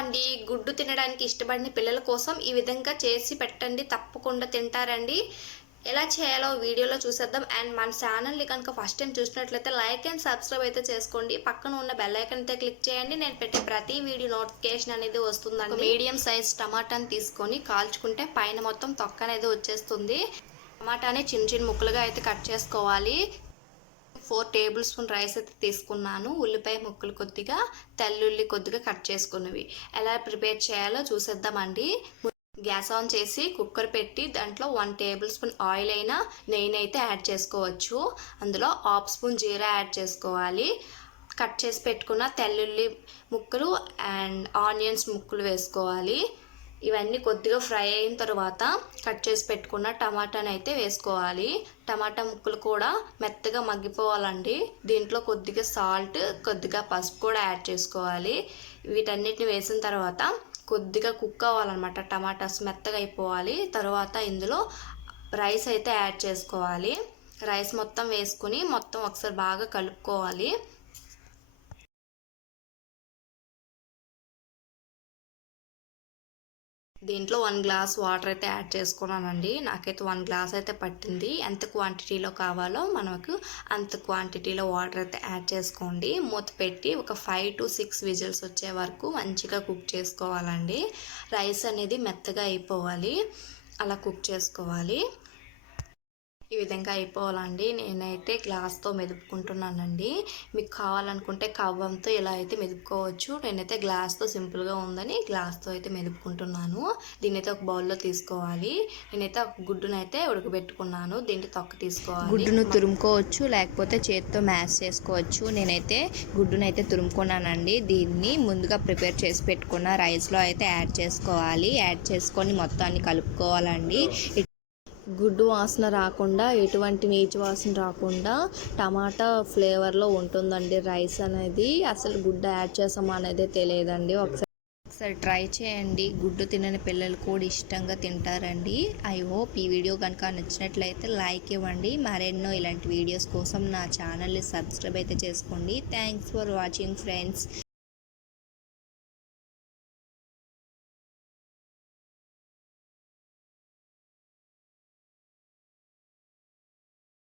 అండి. గుడ్డు తినడానికి ఇష్టపడని పిల్లల కోసం ఈ విధంగా చేసి పెట్టండి. తప్పకుండా తింటారండి. ఎలా చేయాలో వీడియోలో చూసేద్దాం. అండ్ మన ఛానల్ని కనుక ఫస్ట్ టైం చూసినట్లయితే లైక్ అండ్ సబ్స్క్రైబ్ అయితే చేసుకోండి. పక్కన ఉన్న బెల్ ఐకాన్ అయితే క్లిక్ చేయండి. నేను పెట్టే ప్రతి వీడియో నోటిఫికేషన్ అనేది వస్తుందండి. మీడియం సైజ్ టమాటాని తీసుకొని కాల్చుకుంటే పైన మొత్తం తొక్క అనేది వచ్చేస్తుంది. టమాటాని చిన్న చిన్న ముక్కలుగా అయితే కట్ చేసుకోవాలి. 4 టేబుల్ స్పూన్ రైస్ అయితే తీసుకున్నాను. ఉల్లిపాయ ముక్కలు కొద్దిగా, తెల్లుల్లి కొద్దిగా కట్ చేసుకున్నవి. ఎలా ప్రిపేర్ చేయాలో చూసేద్దామండి. గ్యాస్ ఆన్ చేసి కుక్కర్ పెట్టి దాంట్లో 1 టేబుల్ స్పూన్ ఆయిల్ అయినా నెయ్యి అయితే యాడ్ చేసుకోవచ్చు. అందులో హాఫ్ స్పూన్ జీరా యాడ్ చేసుకోవాలి. కట్ చేసి పెట్టుకున్న తెల్లుల్లి ముక్కలు అండ్ ఆనియన్స్ ముక్కలు వేసుకోవాలి. ఇవన్నీ కొద్దిగా ఫ్రై అయిన తర్వాత కట్ చేసి పెట్టుకున్న టమాటాని అయితే వేసుకోవాలి. టమాటా ముక్కలు కూడా మెత్తగా మగ్గిపోవాలండి. దీంట్లో కొద్దిగా సాల్ట్, కొద్దిగా పసుపు కూడా యాడ్ చేసుకోవాలి. వీటన్నిటిని వేసిన తర్వాత కొద్దిగా కుక్ అవ్వాలన్నమాట. టమాటాస్ మెత్తగా అయిపోవాలి. తర్వాత ఇందులో రైస్ అయితే యాడ్ చేసుకోవాలి. రైస్ మొత్తం వేసుకుని మొత్తం ఒకసారి బాగా కలుపుకోవాలి. దీంట్లో 1 గ్లాస్ వాటర్ అయితే యాడ్ చేసుకున్నానండి. నాకైతే 1 గ్లాస్ అయితే పట్టింది. ఎంత క్వాంటిటీలో కావాలో మనకు అంత క్వాంటిటీలో వాటర్ అయితే యాడ్ చేసుకోండి. మూత పెట్టి ఒక 5 to 6 విజిల్స్ వచ్చే వరకు మంచిగా కుక్ చేసుకోవాలండి. రైస్ అనేది మెత్తగా అయిపోవాలి. అలా కుక్ చేసుకోవాలి. ఈ విధంగా అయిపోవాలండి. నేనైతే గ్లాస్తో మెదుపుకుంటున్నానండి. మీకు కావాలనుకుంటే కవ్వంతో ఇలా అయితే మెదుపుకోవచ్చు. నేనైతే గ్లాస్తో సింపుల్గా ఉందని గ్లాస్తో అయితే మెదుపుకుంటున్నాను. దీన్నైతే ఒక బౌల్లో తీసుకోవాలి. నేనైతే ఒక గుడ్డునైతే ఉడకబెట్టుకున్నాను. దీంట్లో తొక్క తీసుకోవాలి. గుడ్డును తురుముకోవచ్చు, లేకపోతే చేతితో మ్యాష్ చేసుకోవచ్చు. నేనైతే గుడ్డునైతే తురుముకున్నానండి. దీన్ని ముందుగా ప్రిపేర్ చేసి పెట్టుకున్న రైస్లో అయితే యాడ్ చేసుకోవాలి. యాడ్ చేసుకొని మొత్తాన్ని కలుపుకోవాలండి. గుడ్డు వాసన రాకుండా, ఎటువంటి నీచు వాసన రాకుండా టమాటా ఫ్లేవర్లో ఉంటుందండి రైస్ అనేది. అసలు గుడ్డు యాడ్ చేసామా అనేది తెలియదండి. ఒకసారి ట్రై చేయండి. గుడ్డు తినని పిల్లలు కూడా ఇష్టంగా తింటారండి. ఐ హోప్ ఈ వీడియో కనుక నచ్చినట్లయితే లైక్ ఇవ్వండి. మరెన్నో ఇలాంటి వీడియోస్ కోసం నా ఛానల్ని సబ్స్క్రైబ్ అయితే చేసుకోండి. Thanks for watching friends.